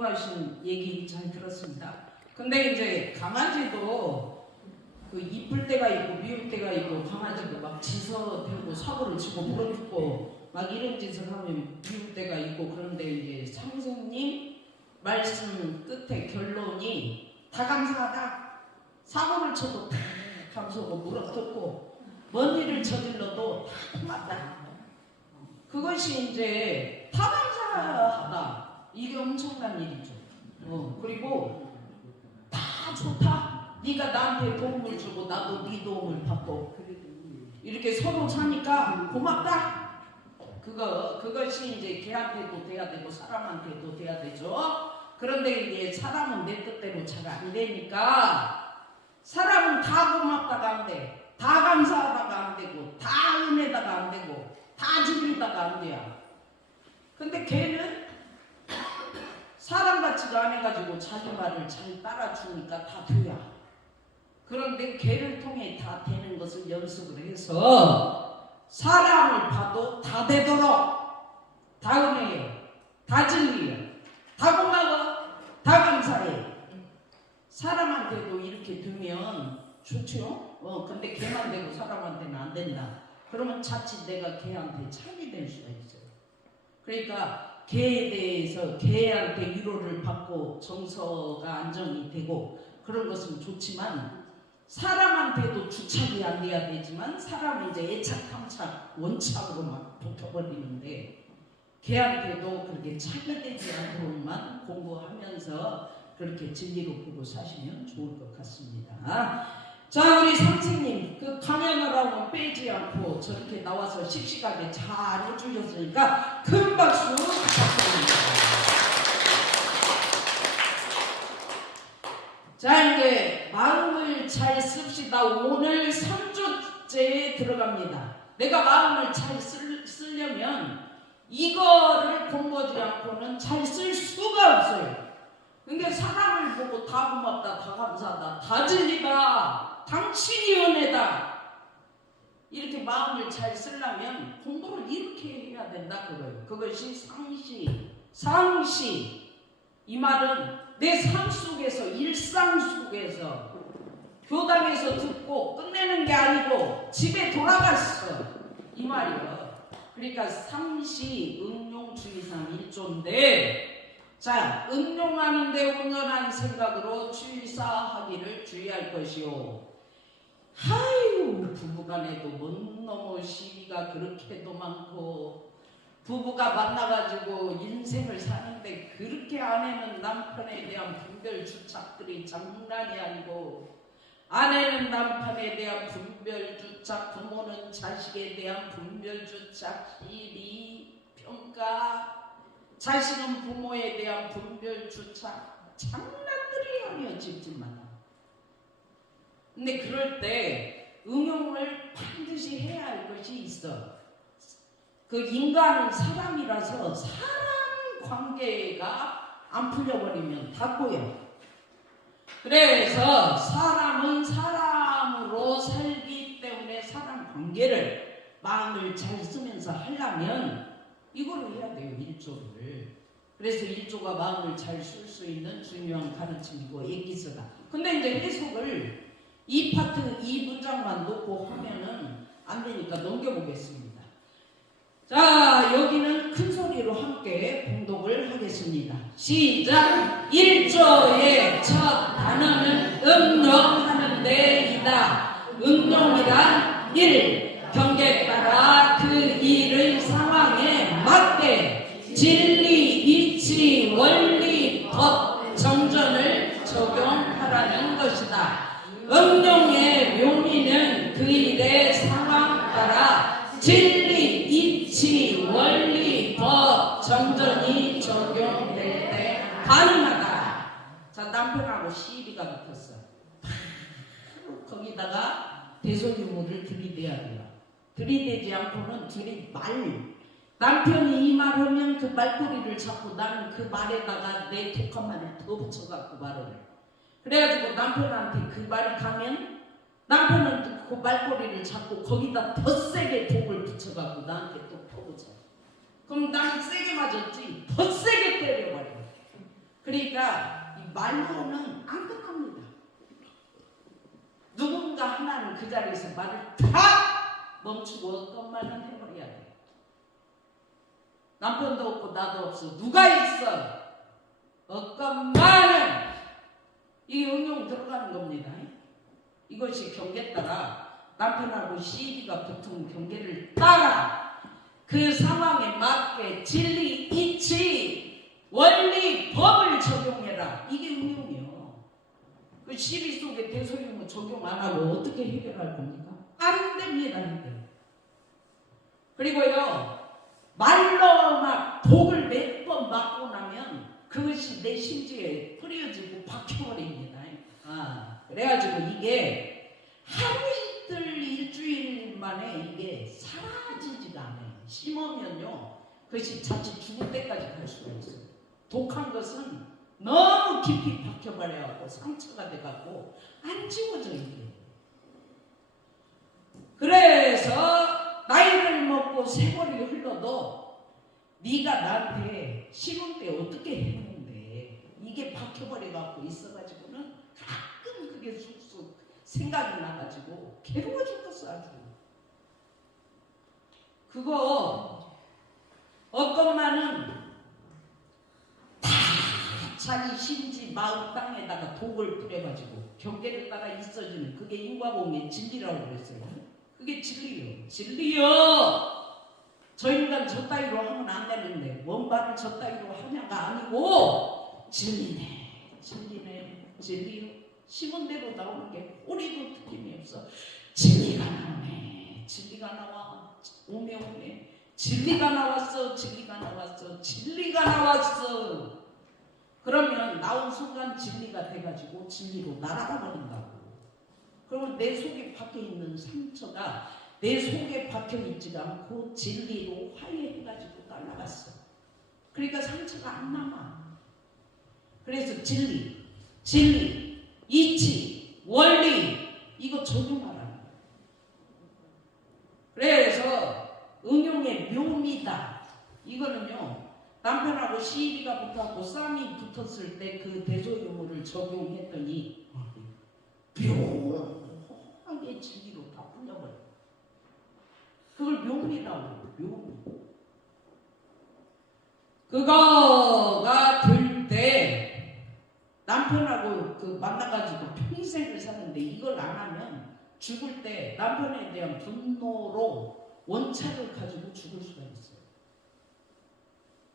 공부하신 얘기 잘 들었습니다. 근데 이제 강아지도 그 이쁠 때가 있고 미울 때가 있고, 강아지도 막 짖어대고 사고를 치고 물어뜯고 막 이런 짓을 하면 미울 때가 있고. 그런데 이제 선생님 말씀 끝에 결론이 다 감사하다. 사고를 쳐도 다 감사하고 물어뜯고 먼 일을 저질러도 다 고맙다. 그것이 이제 다 감사하다. 이게 엄청난 일이죠. 그리고 다 좋다. 네가 나한테 도움을 주고 나도 네 도움을 받고 이렇게 서로 사니까 고맙다. 그것이 이제 걔한테도 돼야 되고 사람한테도 돼야 되죠. 그런데 이제 사람은 내 뜻대로 잘 안 되니까, 사람은 다 고맙다가 안 돼, 다 감사하다가 안 되고, 다 은혜다가 안 되고, 다 죽이다가 안 돼요. 근데 걔는 사람 같지가 안 해가지고 자기 말을 잘 따라주니까 다 돼요. 그런데 걔를 통해 다 되는 것을 연습을 해서 사람을 봐도 다 되도록 다 은혜해요, 다 진리해요, 다 고마워, 다 감사해. 사람한테도 이렇게 두면 좋죠. 근데 걔만 되고 사람한테는 안 된다. 그러면 자칫 내가 걔한테 착이 될 수가 있어요. 그러니까 걔에 대해서 걔한테 위로를 받고 정서가 안정이 되고 그런 것은 좋지만, 사람한테도 주착이 안 돼야 되지만 사람이 이제 애착, 탐착, 원착으로 막 붙어버리는데, 걔한테도 그렇게 착이 되지 않도록만 공부하면서 그렇게 진리로 보고 사시면 좋을 것 같습니다. 자, 우리 선생님 그 강연을 하고 빼지 않고 저렇게 나와서 씩씩하게 잘 해주셨으니까 큰 박수 부탁드립니다. 자, 이제 마음을 잘 씁시다. 오늘 3주째에 들어갑니다. 내가 마음을 잘 쓰려면 이거를 공부하지 않고는 잘 쓸 수가 없어요. 그러니까 사람을 보고 다 고맙다, 다 감사하다, 다 진리다, 당신이 은혜다, 이렇게 마음을 잘 쓰려면 공부를 이렇게 해야 된다 그거예요. 그것이 상시. 이 말은 내 삶 속에서, 일상 속에서, 교당에서 듣고 끝내는 게 아니고 집에 돌아갔어, 이 말이에요. 그러니까 상시, 응용주의상 1조인데, 자, 응용하는데 온전한 생각으로 출사하기를 주의할 것이요. 아유, 부부간에도 너무 시비가 그렇게도 많고, 부부가 만나가지고 인생을 사는데 그렇게 아내는 남편에 대한 분별 주착들이 장난이 아니고, 아내는 남편에 대한 분별 주착, 부모는 자식에 대한 분별 주착, 시비, 평가, 자식은 부모에 대한 분별 주착, 장난들이 아니에요, 집집마다. 근데 그럴 때 응용을 반드시 해야 할 것이 있어. 그 인간은 사람이라서 사람 관계가 안 풀려버리면 다 꼬여. 그래서 사람은 사람으로 살기 때문에 사람 관계를 마음을 잘 쓰면서 하려면 이걸 해야 돼요, 1조를. 그래서 1조가 마음을 잘 쓸 수 있는 중요한 가르침이고 액기스다. 근데 이제 해석을 이 파트, 이 문장만 놓고 하면은 안 되니까 넘겨보겠습니다. 자, 여기는 큰 소리로 함께 봉독을 하겠습니다. 시작! 1조의 첫 단어는 응용하는 데이다. 응용이란 1. 경계에 따라 그 일의 상황에 맞게 진리, 이치, 원리, 법, 정전을 적용하라는 것이다. 응용의 묘미는 그 일의 상황 따라 진리, 이치, 원리, 법, 정전이 적용될 때 가능하다. 자, 남편하고 시비가 붙었어. 거기다가 대소유물을 들이대야 돼요. 들이대지 않고는 둘이 남편이 이 말하면 그 말꼬리를 잡고 나는 그 말에다가 내 독한 말을 더 붙여갖고 말을 해. 그래가지고 남편한테 그 말이 가면 남편은 그 말꼬리를 잡고 거기다 더 세게 독을 붙여갖고 나한테 또 퍼붙여. 그럼 나는 세게 맞았지 더 세게 때려버려. 그러니까 이 말로는 안 끝납니다. 누군가 하나는 그 자리에서 말을 탁 멈추고 어떤 말은 해버려야 돼. 남편도 없고 나도 없어. 누가 있어? 어떤 말은 이 응용 들어가는 겁니다. 이것이 경계 따라 남편하고 시비가 붙은 경계를 따라 그 상황에 맞게 진리, 이치, 원리, 법을 적용해라. 이게 응용이요. 그 시비 속에 대소유무 적용 안 하고 어떻게 해결할 겁니까? 안 됩니다. 그리고요, 말로 막 독을 몇 번 맞고 나면 그것이 내 심지에 뿌려지고 박혀버립니다. 그래가지고 이게 하루 이틀 일주일 만에 이게 사라지지가 않아요. 심으면요, 그것이 자칫 죽을 때까지 갈 수가 있어요. 독한 것은 너무 깊이 박혀버려갖고 상처가 돼갖고 안 지워져 이게. 그래서 나이를 먹고 세월이 흘러도 네가 나한테 심을 때 어떻게 했는데 이게 박혀버려갖고 있어가지고는 가끔 그게 쑥쑥 생각이 나가지고 괴로워 죽겠어 아주. 그거 어것만은 다 자기 심지 마음 땅에다가 독을 뿌려가지고 경계를 따라 있어지는 그게 인과공의 진리라고 그랬어요. 그게 진리요. 진리요. 저 인간 저 따위로 하면 안 되는데 뭔 말을 저 따위로 하냐가 아니고 진리네. 진리네. 진리요. 심은 대로 나오는 게 꼬리도 틀림이 없어. 진리가 나오네. 진리가 나와. 오메 오메. 진리가 나왔어. 진리가 나왔어. 진리가 나왔어. 그러면 나온 순간 진리가 돼가지고 진리로 날아가 버린다고. 그러면 내 속에 박혀있는 상처가 내 속에 박혀있지가 않고 진리로 화해해가지고 날아갔어. 그러니까 상처가 안 남아. 그래서 진리, 이치, 원리 이거 적용하라. 그래서 응용의 묘미다. 이거는요, 남편하고 시비가 붙었고 쌈이 붙었을 때 그 대소유무를 적용했더니 묘하게 진리로 다 풀려버려. 그걸 묘미라고. 묘미. 그거가 될 때 남편하고 그 만나가지고 평생을 사는데 이걸 안 하면 죽을 때 남편에 대한 분노로 원착을 가지고 죽을 수가 있어요.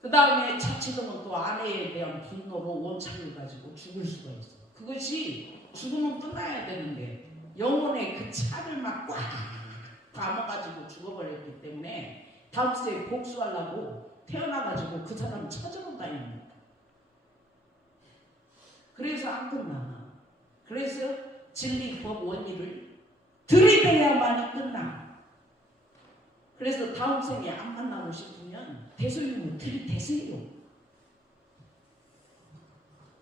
그 다음에 자칫하면 또 아내에 대한 분노로 원착을 가지고 죽을 수가 있어요. 그것이 죽으면 끝나야 되는데 영혼의 그 차를 막 꽉 담아가지고 죽어버렸기 때문에 다음 세에 복수하려고 태어나가지고 그 사람을 찾으러 다닙니다. 그래서 안 끝나. 그래서 진리, 법, 원리를 들이대야만이 끝나. 그래서 다음 생에 안 만나고 싶으면 대소유무 들이대세요.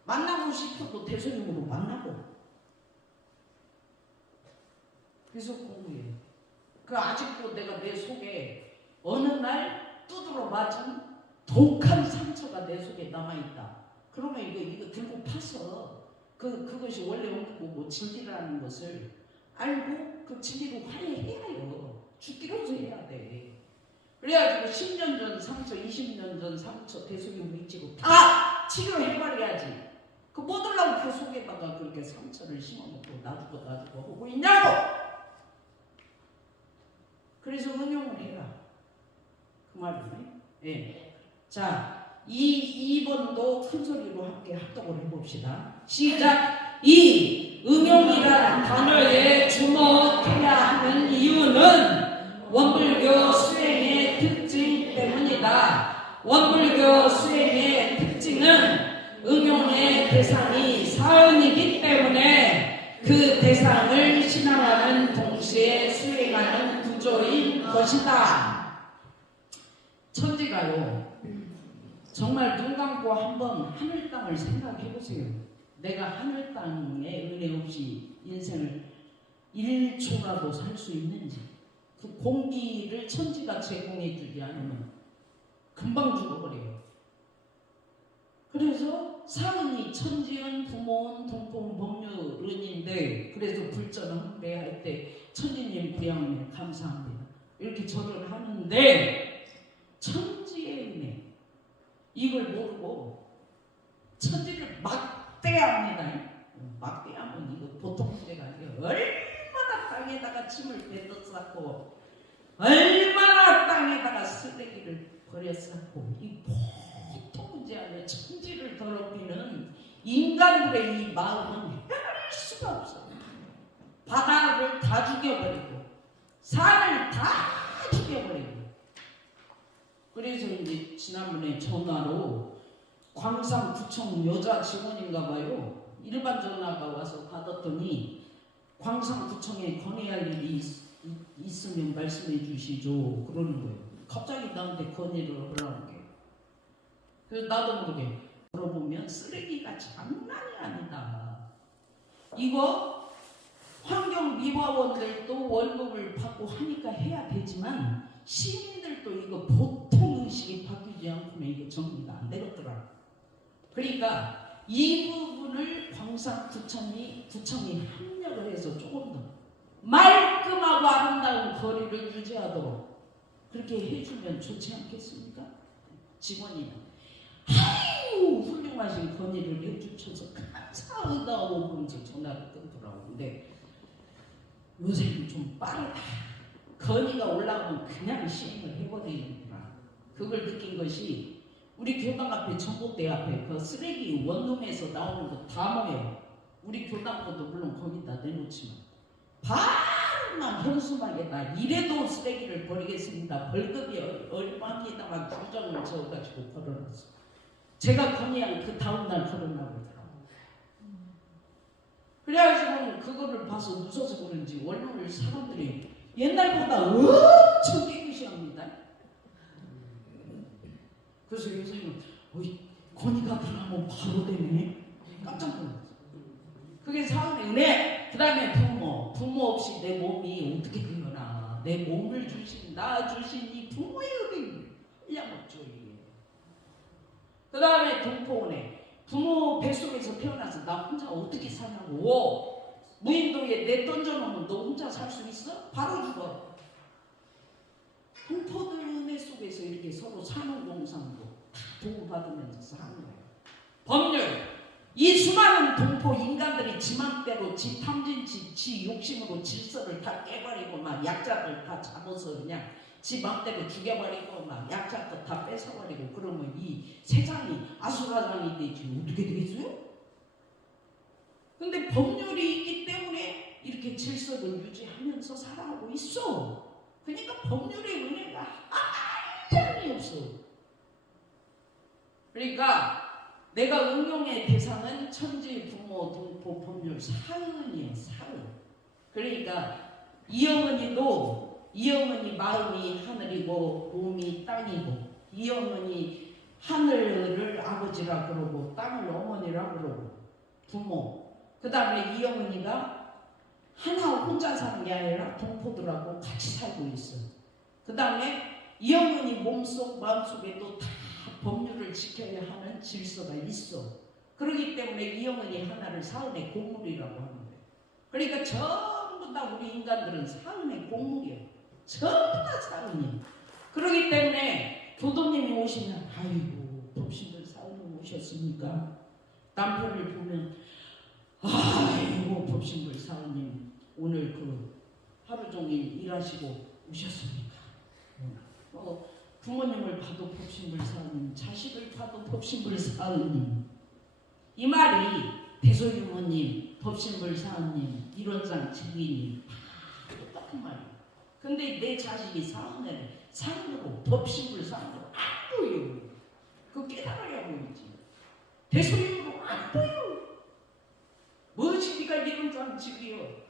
만나고 싶어도 대소유무로 만나고. 그래서 공부해요. 그 아직도 내가 내 속에 어느 날 두드러 맞은 독한 상처가 내 속에 남아있다. 그러면 이거 들고 파서 그것이 원래 없는 거고 진리라는 것을 알고 그 진리로 화해해야 해요. 죽기로서 해야 돼. 그래가지고 10년 전 상처, 20년 전 상처, 대소유무 있지고 다 치료해버려야지. 그 못 올라오고 그 속에다가 그렇게 상처를 심어놓고 놔두고 하고 있냐고! 그래서 응용을 해라. 그 말이네. 예. 자, 2번도 큰 소리로 함께 합독을 해봅시다. 시작! 이 응용이라는 단어에 주목해야 하는 이유는 원불교 수행의 특징 때문이다. 원불교 수행의 특징은 응용의 대상이 사은이기 때문에 그 대상을 신앙하는 동시에 수행하는 구조인 것이다. 천지가요, 정말 눈 감고 한번 하늘 땅을 생각해 보세요. 내가 하늘 땅에 은혜 없이 인생을 1초라도 살 수 있는지. 그 공기를 천지가 제공해 주지 않으면 금방 죽어버려요. 그래서 사은이 천지은 부모은 동포 법률은인데 그래서 불전 항배할 때 천지님 부양에 감사합니다 이렇게 절을 하는데 천지의 은혜 이걸 모르고 천지를 막대합니다. 막대하면 이거 보통 문제가 아니에요. 얼마나 땅에다가 침을 뱉어 쌓고 얼마나 땅에다가 쓰레기를 버려 쌓고 이 보통 문제 아니에요. 천지를 더럽히는 인간들의 이 마음은 헤아릴 수가 없어요. 바다를 다 죽여버리고 산을 다 죽여버리고 그래서 이제 지난번에 전화로 광산구청 여자 직원인가 봐요. 일반 전화가 와서 받았더니 광산구청에 건의할 일이 있으면 말씀해 주시죠 그러는 거예요. 갑자기 나한테 건의를 하라는 게. 그래서 나도 모르게 물어보면 쓰레기가 장난이 아니다. 이거 환경미화원들도 월급을 받고 하니까 해야 되지만 시민들도 이거 보통 의식이 바뀌지 않고는 이게 정리가 안 되겠더라. 그러니까 이 부분을 광산구청이 합력을 해서 조금 더 말끔하고 아름다운 거리를 유지하도록 그렇게 해주면 좋지 않겠습니까? 직원이 아유 훌륭하신 건의를 해주셔서 감사하다고 그런지 전화를 끊더라고. 근데 요새는 좀 빠르다. 건의가 올라오면 그냥 시행을 해버리는구나. 그걸 느낀 것이 우리 교당 앞에 전봇대 앞에 그 쓰레기 원룸에서 나오는 거 다 모여. 우리 교당보도 물론 거기다 내놓지만 바로 막 현수막에다 이래도 쓰레기를 버리겠습니다. 벌금이 얼마에다가 규정을 지어가지고 걸어놨어. 제가 건의한 그 다음날 걸어나오더라고. 그래가지고 그거를 봐서 무서워서 그런지 원룸을 사람들이 옛날보다 엄청 깨끗이합니다. 그래서 요새는 건의가 들어가면 바로 되네. 깜짝 놀랐어. 그게 사은의 은혜. 그 다음에 부모 없이 내 몸이 어떻게 되거나 내 몸을 낳아주신 이 부모의 은혜 한량없죠. 그 다음에 동포 은혜. 부모 뱃속에서 태어나서 나 혼자 어떻게 사냐고 무인도에 내 던져놓으면 너 혼자 살 수 있어? 바로 죽어. 동포들 은혜 속에서 이렇게 서로 산업공상도 도움받으면서 사는 거예요. 법률. 이 수많은 동포 인간들이 지 맘대로 지 탐진치 지 욕심으로 질서를 다 깨버리고 막 약자들 다 잡아서 그냥 지 맘대로 죽여버리고 막 약자 거 다 뺏어버리고 그러면 이 세상이 아수라장이 되지 어떻게 되겠어요? 근데 법률이 있기 때문에 이렇게 질서를 유지하면서 살아가고 있어. 그러니까 법률의 은혜가 한편이 없어. 그러니까 내가 응용의 대상은 천지, 부모, 동포, 법률, 사은이에요. 사은. 그러니까 이어머니 마음이 하늘이고 몸이 땅이고 이어머니 하늘을 아버지라 그러고 땅을 어머니라 그러고 부모. 그 다음에 이어머니가 하나 혼자 사는 게 아니라 동포들하고 같이 살고 있어. 그 다음에 이어머니 몸속 마음속에도 다 법률을 지켜야 하는 질서가 있어. 그렇기 때문에 이 어머니 하나를 사은의 공물이라고 하는 거예요. 그러니까 전부 다 우리 인간들은 사은의 공물이에요. 전부 다 사은이에요. 그렇기 때문에 교도님이 오시면 아이고 법신들 사은님 오셨습니까? 남편을 보면 아이고 법신들 사은님 오늘 그 하루 종일 일하시고 오셨습니까? 부모님을 봐도 법신불사님, 자식을 봐도 법신불사님. 이 말이 대소유모님, 법신불사님, 일원장 증인님 다 똑같은 말이에요. 근데 내 자식이 사은을 상으로 법신불사로 안 보여요. 그거 깨달아야 보이지. 대소유모로 안 보여. 뭐지 네가 일원장 증이요.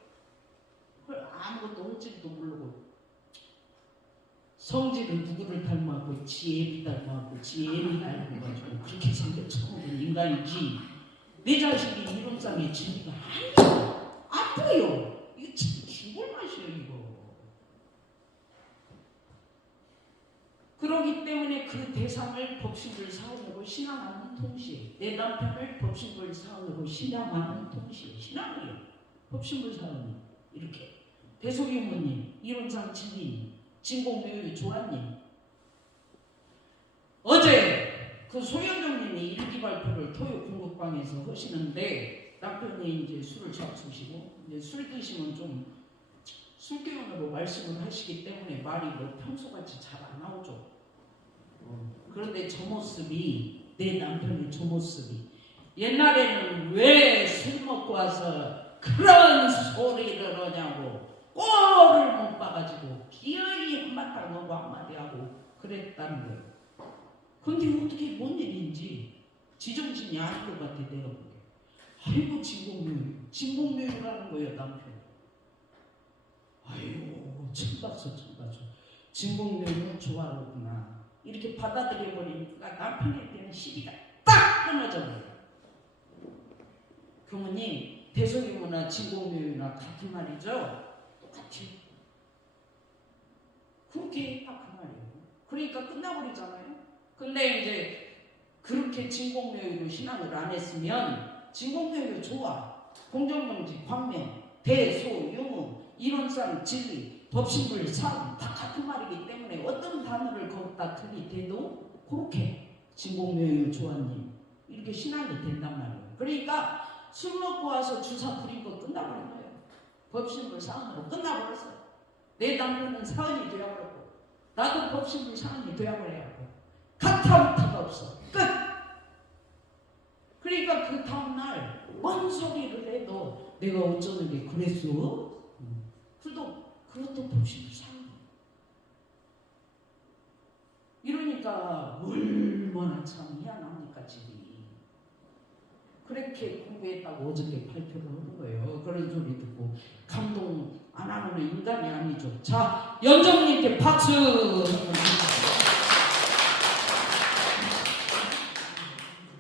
그걸 아무것도 할지도 모르고 성질은 누구를 닮았고 지혜비 닮았고 지혜비 닮아가지고 그렇게 생겨처럼 인간이지 내 자식이 이론상의 진리가 아니야. 안 보여. 이거 참 죽을 맛이에요 이거. 그러기 때문에 그 대상을 법신을 사오고 신앙하는 동시에 내 남편을 법신을 사오고 신앙하는 동시에 신앙이요. 법신을 사오니 이렇게 대소유모님, 이론상 진리님, 진공묘유 조아님 어제 그 소영정님이 일기 발표를 토요 공급방에서 하시는데 남편이 이제 술을 잡수시고 이제 술 드시면 좀 술기운으로 말씀을 하시기 때문에 말이 뭐 평소같이 잘 안 나오죠. 그런데 저 모습이 내 남편의 저 모습이 옛날에는 왜 술 먹고 와서 그런 소리를 하냐고 꼴을 못 봐가지고 기어이 한바탕 하고 한마디 하고 그랬다는 거예요. 근데 어떻게 뭔 일인지 지정신이 아닌 것 같아 내가 보기에. 아이고 진공묘유라는 거예요 남편. 아이고 참봤어. 진공묘유는 조화로구나. 이렇게 받아들여 버리니까 남편에 대한 시비가 딱 끊어져 버려요. 교무님 대소유무나 진공묘유나 같은 말이죠? 똑같이 그렇게 딱 그 말이에요. 그러니까 끝나버리잖아요. 근데 이제 그렇게 진공묘유로 신앙을 안 했으면 진공묘유 조화, 공정정지, 광명, 대소유무, 이론상 진리, 법신불, 사람 다 같은 말이기 때문에 어떤 단어를 거기다 들이대도 그렇게 진공묘유 조화님 이렇게 신앙이 된단 말이에요. 그러니까 술 먹고 와서 주사 부린 거 끝나버린 거예요. 법신불 사안으로 끝나버렸어요. 내 남편은 사안이 되어버렸고 나도 법신불 사안이 되어버려요. 가타부타가 없어. 끝! 그러니까 그 다음날 뭔 소리를 해도 내가 어쩌는 게 그랬어? 그것도 법신불 사안. 이러니까 얼마나 참 희한합니까 집이. 그렇게 공부했다고 어저께 발표를 하는 거예요. 그런 소리 듣고 감동 안 하는 인간이 아니죠. 자, 연정님께 박수.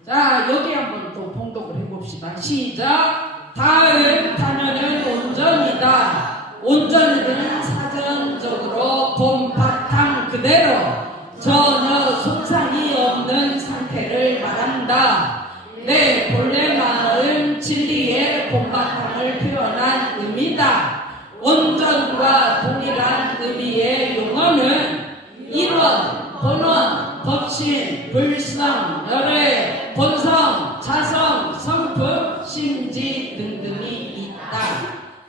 자, 여기 한번 또 봉독을 해봅시다. 시작. 다음 단어는 온전이다. 온전이는 사전적으로 본 바탕 그대로 전혀 손상이 없는 상태를 말한다. 내 본래 마음 진리의 본바탕을 표현한 의미다. 온전과 동일한 의미의 용어는 일원, 본원, 법신, 불성, 열애, 본성, 자성, 성품, 심지 등등이 있다.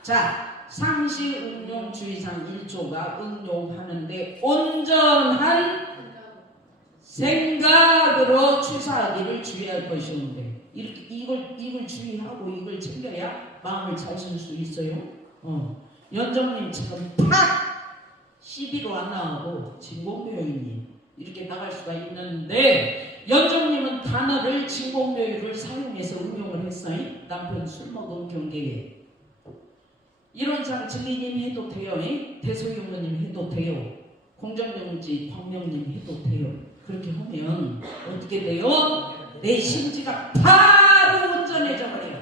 자, 상시 응용 주의상 1조가 응용하는데 온전한 생각으로 취사하기를 주의할 것이었는데 이걸 주의하고 이걸 챙겨야 마음을 잘 쓸 수 있어요. 연정님처럼 팍 시비로 안 나오고 진공묘유님 이렇게 나갈 수가 있는데 연정님은 단어를 진공묘유를 사용해서 응용을 했어요. 남편 술 먹은 경계에 이론상 진리님 해도 돼요. 대소유모님 해도 돼요. 공정정지 광명님 해도 돼요. 그렇게 하면 어떻게 돼요? 내 심지가 바로 온전해져 버려요.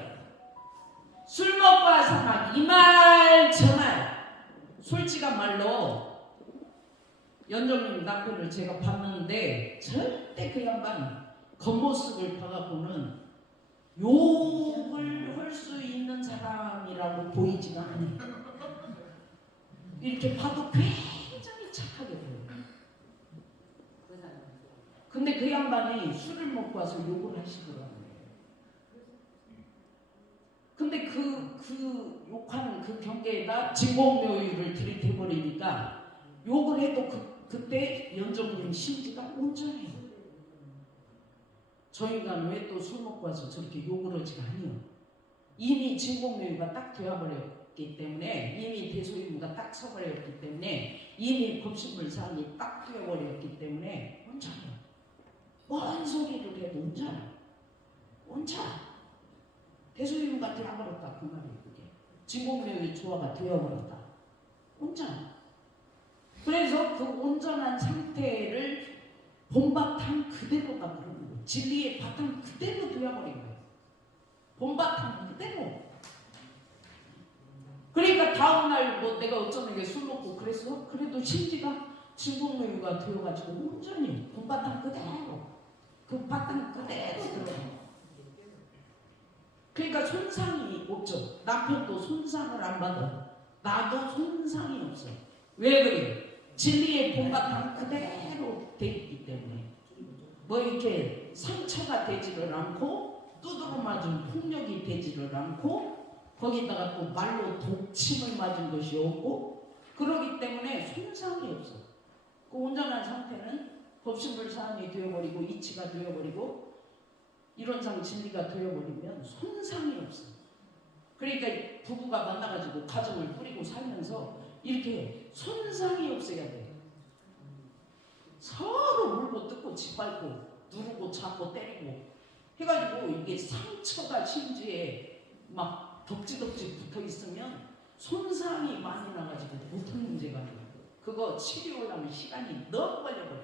술 먹고 와서 막 이 말 저 말 솔직한 말로 연정님 남편을 제가 봤는데 절대 그 양반 겉모습을 봐갖고는 욕을 할 수 있는 사람이라고 보이지가 않아요. 이렇게 봐도 굉장히 착하게 보여요. 근데 그 양반이 술을 먹고 와서 욕을 하시더라고요. 근데 그 욕하는 그 경계에다 진공묘유를 들이대버리니까 욕을 해도 그때 연정님 심지가 온전해요. 저 인간 왜 또 술 먹고 와서 저렇게 욕을 하지가 아니요. 이미 진공묘유가 딱 되어버렸기 때문에 이미 대소유무가 딱 서버렸기 때문에 이미 법신불 사안이 딱 되어버렸기 때문에 온전해요. 뭔 소리를 해도 온전해. 대소유무가 되어버렸다 그 말이에요. 그게 진공묘유 조화가 되어버렸다. 온전해. 그래서 그 온전한 상태를 본바탕 그대로가 그러는 거예요. 진리의 바탕 그대로 되어버린 거예요. 본바탕 그대로. 그러니까 다음날 뭐 내가 어쩌는 게 술 먹고 그래서 그래도 심지가 진공요유가 되어가지고 온전히 본바탕 그대로 그 바탕 그대로 들어요. 그러니까 손상이 없죠. 남편도 손상을 안 받아. 나도 손상이 없어. 왜 그래? 진리의 본바탕 그대로 돼 있기 때문에 뭐 이렇게 상처가 되지를 않고 두드러 맞은 폭력이 되지를 않고 거기다가 또 말로 독침을 맞은 것이 없고 그러기 때문에 손상이 없어. 그 온전한 상태는 법신불사함이 되어버리고 이치가 되어버리고 이론상 진리가 되어버리면 손상이 없어. 그러니까 부부가 만나가지고 가정을 꾸리고 살면서 이렇게 손상이 없어야 돼. 서로 물고 뜯고 짓밟고 누르고 잡고 때리고 해가지고 이게 상처가 심지에 막 덕지덕지 붙어있으면 손상이 많이 나가지고 보통 문제가 아니야. 그거 치료하려면 시간이 너무 걸려버려.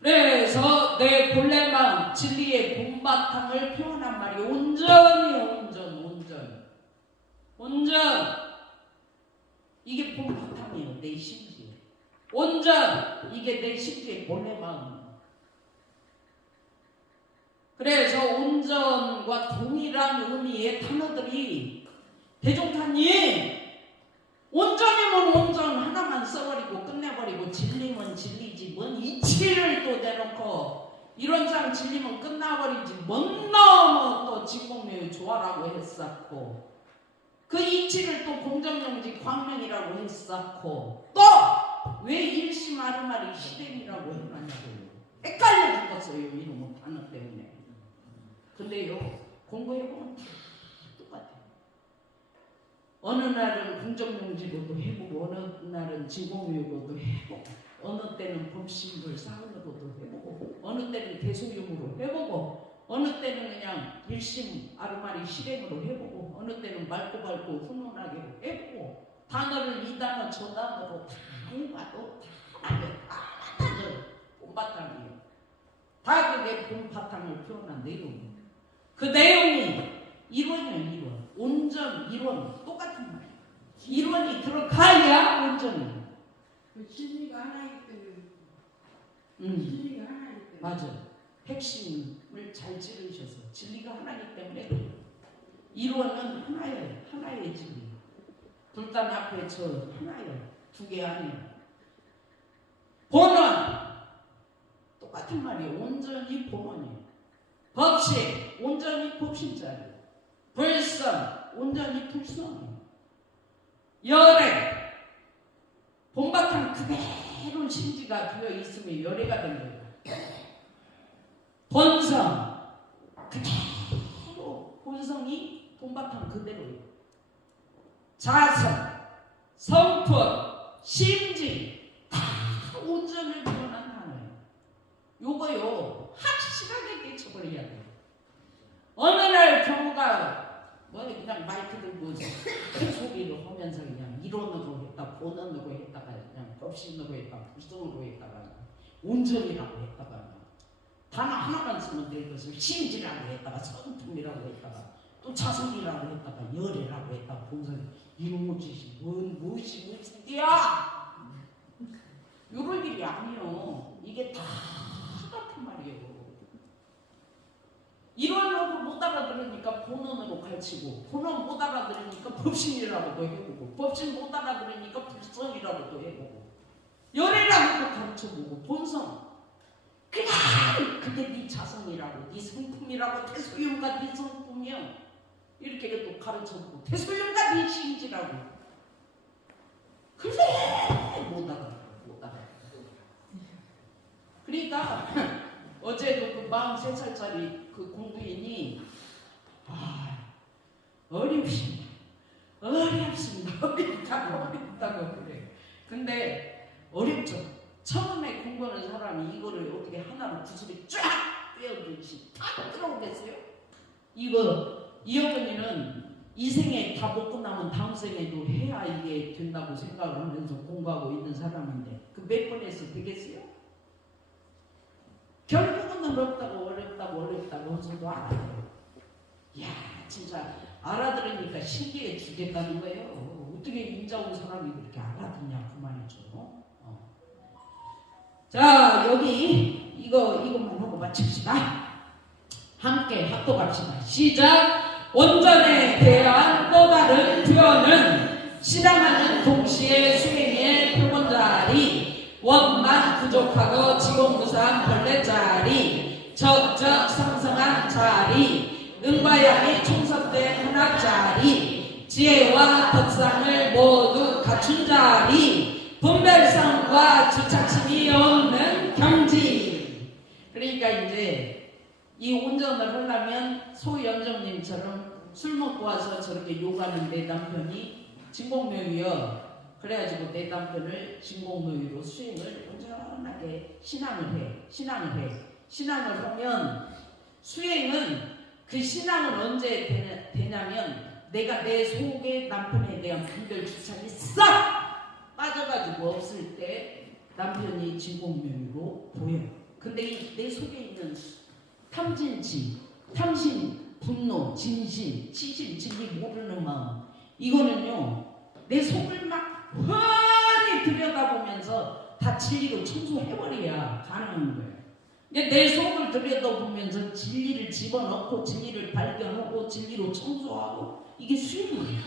그래서 내 본래 마음 진리의 본바탕을 표현한 말이 온전히 온전 이게 본바탕이에요. 내 심지에 온전 이게 내 심지의 본래 마음이에요. 그래서 온전과 동일한 의미의 단어들이 대종탄이 온전이면 온전 하나만 써버리고 끝내버리고 진리면 진리지 뭔 이치를 또 내놓고 이론상 진리면 끝나버리지 뭔 너무 또 진공묘유 조화라고 했었고 그 이치를 또 공정정지 광명이라고 했었고 또 왜 일심 아르마리 시댐이라고 해놨냐고요. 헷갈려 죽었어요. 이놈의 단어 때문에. 근데요 공부해보면 다 똑같아요. 어느 날은 공정용지로도 해보고 어느 날은 진공묘유로도 해보고 어느 때는 법신불사함으로도 해보고 어느 때는 대소용으로 해보고 어느 때는 그냥 일심 아르마리 실행으로 해보고 어느 때는 맑고 밝고 훈훈하게 해보고 단어를 이 단어 저 단어로 다 해봐도 다 맞아요. 본바탕이에요. 다 그게 본바탕을 표현한 내용이에요. 그 내용이 이론이에요. 이론. 온전, 이론 똑같은 말이에요. 이론이 들어가야 온전이에요. 그 진리가 하나이기 때문에 진리가 하나이기 때문에 맞아요. 핵심을 잘 찌르셔서 진리가 하나이기 때문에 이론은 하나예요. 하나의 진리. 불단 앞에 저 하나예요. 두 개 아니에요. 본원 똑같은 말이에요. 온전히 본원이에요. 법식 온전히 법신자리에요. 불성 온전히 불성이에요. 열애 본바탕 그대로 심지가 되어 있으면 열애가 된 거예요. 본성 그대로 본성이 본바탕 그대로예요. 자성 성품 심지 다 온전을 표현한 단어예요. 요거요 확실하게 깨쳐버려야 돼요. 어느 날 경우가 뭐 그냥 마이크 들고 큰 소리를 하면서 그냥 이론으로 했다 본원으로 했다가 그냥 법신으로 했다가 불성으로 했다가 온전이라고 했다가 단어 하나만 쓰면 될 것을 심지라고 했다가 성품이라고 했다가 또 자성이라고 했다가 열애라고 했다가 본성이 이런 짓이 무엇이 무엇이야? 이럴 일이 아니요. 이게 다 같은 말이에요. 이론으로 못 알아들으니까 본원으로 가르치고 본원 못 알아들으니까 법신이라고도 해보고 법신 못 알아들으니까 불성이라고도 해보고 열애라고도 가르쳐보고 본성 그냥 그게 네 자성이라고 네 성품이라고 태소용과 네 성품이요. 이렇게 또 가르쳐보고 태소용과 네 심지라고 그래 못 알아들어. 그러니까 어제도 그 43살짜리 그 공부인이 어렵습니다. 어렵다고 그래. 근데 어렵죠. 처음에 공부하는 사람이 이거를 어떻게 하나로 구슬이 쫙 빼어들듯이 탁 들어오겠어요? 이 어머니는 이 생에 다 먹고 나면 다음 생에도 해야 이게 된다고 생각을 하면서 공부하고 있는 사람인데 그 몇 번 해서 되겠어요? 결국은 어렵다고 하면서도 알아요. 이야 진짜 알아들으니까 신기해 죽겠다는 거예요. 어떻게 인자 온 사람이 그렇게 알아듣냐 그 말이죠. 자, 여기 이것만 하고 마칩시다. 함께 합독합시다. 시작. 원전에 대한 또 다른 표현은 실행하는 동시에 수행의 표본자리, 원만 부족하고 지공무상 벌레자리, 적적 상승한 자리, 음과 양이 총섭된 한학자리, 지혜와 덕상을 모두 갖춘 자리, 분별성과 주착심이 없는 경지. 그러니까 이제 이 온전을 하려면 소연정님처럼 술 먹고 와서 저렇게 욕하는 내 남편이 진공묘유여, 그래가지고 내 남편을 진공묘유로 수행을 온전하게 신앙을 해. 신앙을 하면 수행은 그 신앙은 언제 되냐면 내가 내 속에 남편에 대한 분별 주착이 싹 빠져가지고 없을 때 남편이 진공묘유로 보여. 근데 내 속에 있는 탐진치, 탐심, 분노, 진심, 치심, 진리 모르는 마음, 이거는요 내 속을 막 훤히 들여다보면서 다 진리로 청소해버려야 가능한 거예요. 내 속을 들여다보면서 진리를 집어넣고 진리를 발견하고 진리로 청소하고 이게 수행이에요.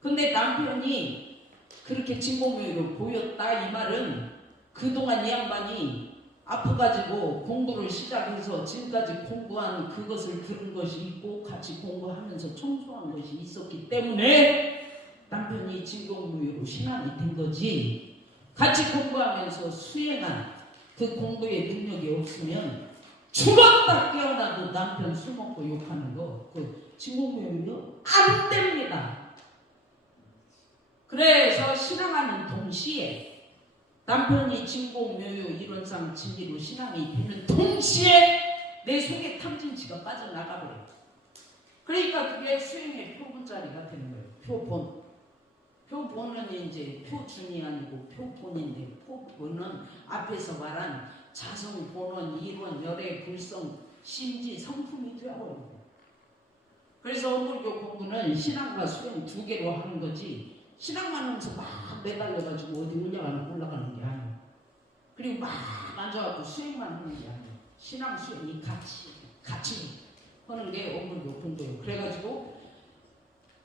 근데 남편이 그렇게 진공묘유로 보였다 이 말은 그동안 이 양반이 아파가지고 공부를 시작해서 지금까지 공부한 그것을 들은 것이 있고 같이 공부하면서 청소한 것이 있었기 때문에 남편이 진공묘유로 신앙이 된 거지, 같이 공부하면서 수행한 그 공부의 능력이 없으면 죽었다 깨어나도 남편 술 먹고 욕하는 거 그 진공묘유요 안 됩니다. 그래서 신앙하는 동시에 남편이 진공묘유 이론상 진리로 신앙이 되는 동시에 내 속에 탐진치가 빠져나가버려요. 그러니까 그게 수행의 표본자리가 되는 거예요. 표본. 표본은 이제 표준이 아니고 표본인데, 표본은 앞에서 말한 자성, 본원, 이론, 열애, 불성, 심지, 성품이 되어버려요. 그래서 원불교 공부는 신앙과 수행 두 개로 하는 거지, 신앙만 하면서 막 매달려가지고 어디 올라가는 게 아니에요. 그리고 막 앉아갖고 수행만 하는 게 아니에요. 신앙 수행이 같이 하는 게 원불교 공부예요. 그래가지고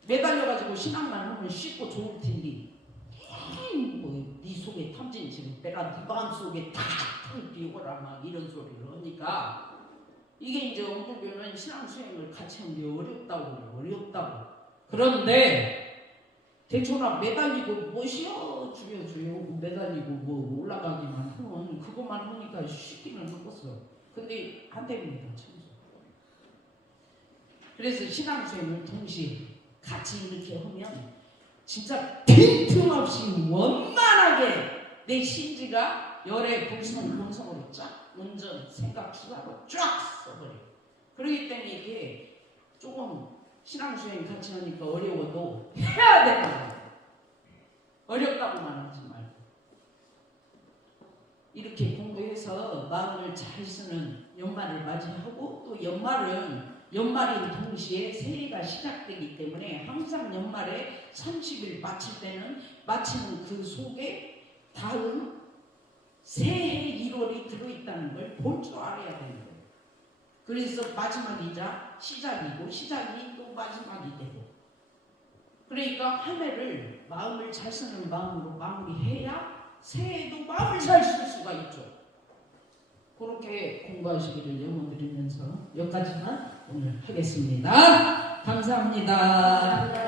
매달려가지고 신앙만 하면 쉽고 좋을 텐데, 네 속에 탐진치고 내가 네 마음속에 다 띄워라 막 이런 소리를 하니까 이게 이제 원불교는 신앙 수행을 같이 하는 게 어렵다고. 그런데 대초나 매달리고 뭐시여 죽여줘요, 매달리고 뭐 올라가기만 하면 그것만 하니까 쉽기는 하겠어. 근데 안 됩니다. 그래서 신앙 수행을 동시에 같이 이렇게 하면 진짜 빈틈없이 원만하게 내 심지가 열애, 불성, 본성으로 쫙 온전 생각 수사로 쫙 써버려. 그렇기 때문에 이게 조금 신앙수행 같이 하니까 어려워도 해야 되는 거예요. 어렵다고만 하지 말고 이렇게 공부해서 마음을 잘 쓰는 연말을 맞이하고, 또 연말인 동시에 새해가 시작되기 때문에 항상 연말에 30일 마칠 때는 마치는 그 속에 다음 새해 1월이 들어있다는 걸 볼 줄 알아야 되는 거예요. 그래서 마지막이자 시작이고 시작이 또 마지막이 되고, 그러니까 한 해를 마음을 잘 쓰는 마음으로 마무리해야 새해에도 마음을 잘 쓸 수가 있죠. 그렇게 공부하시기를 염원드리면서 여기까지만 오늘 하겠습니다. 감사합니다.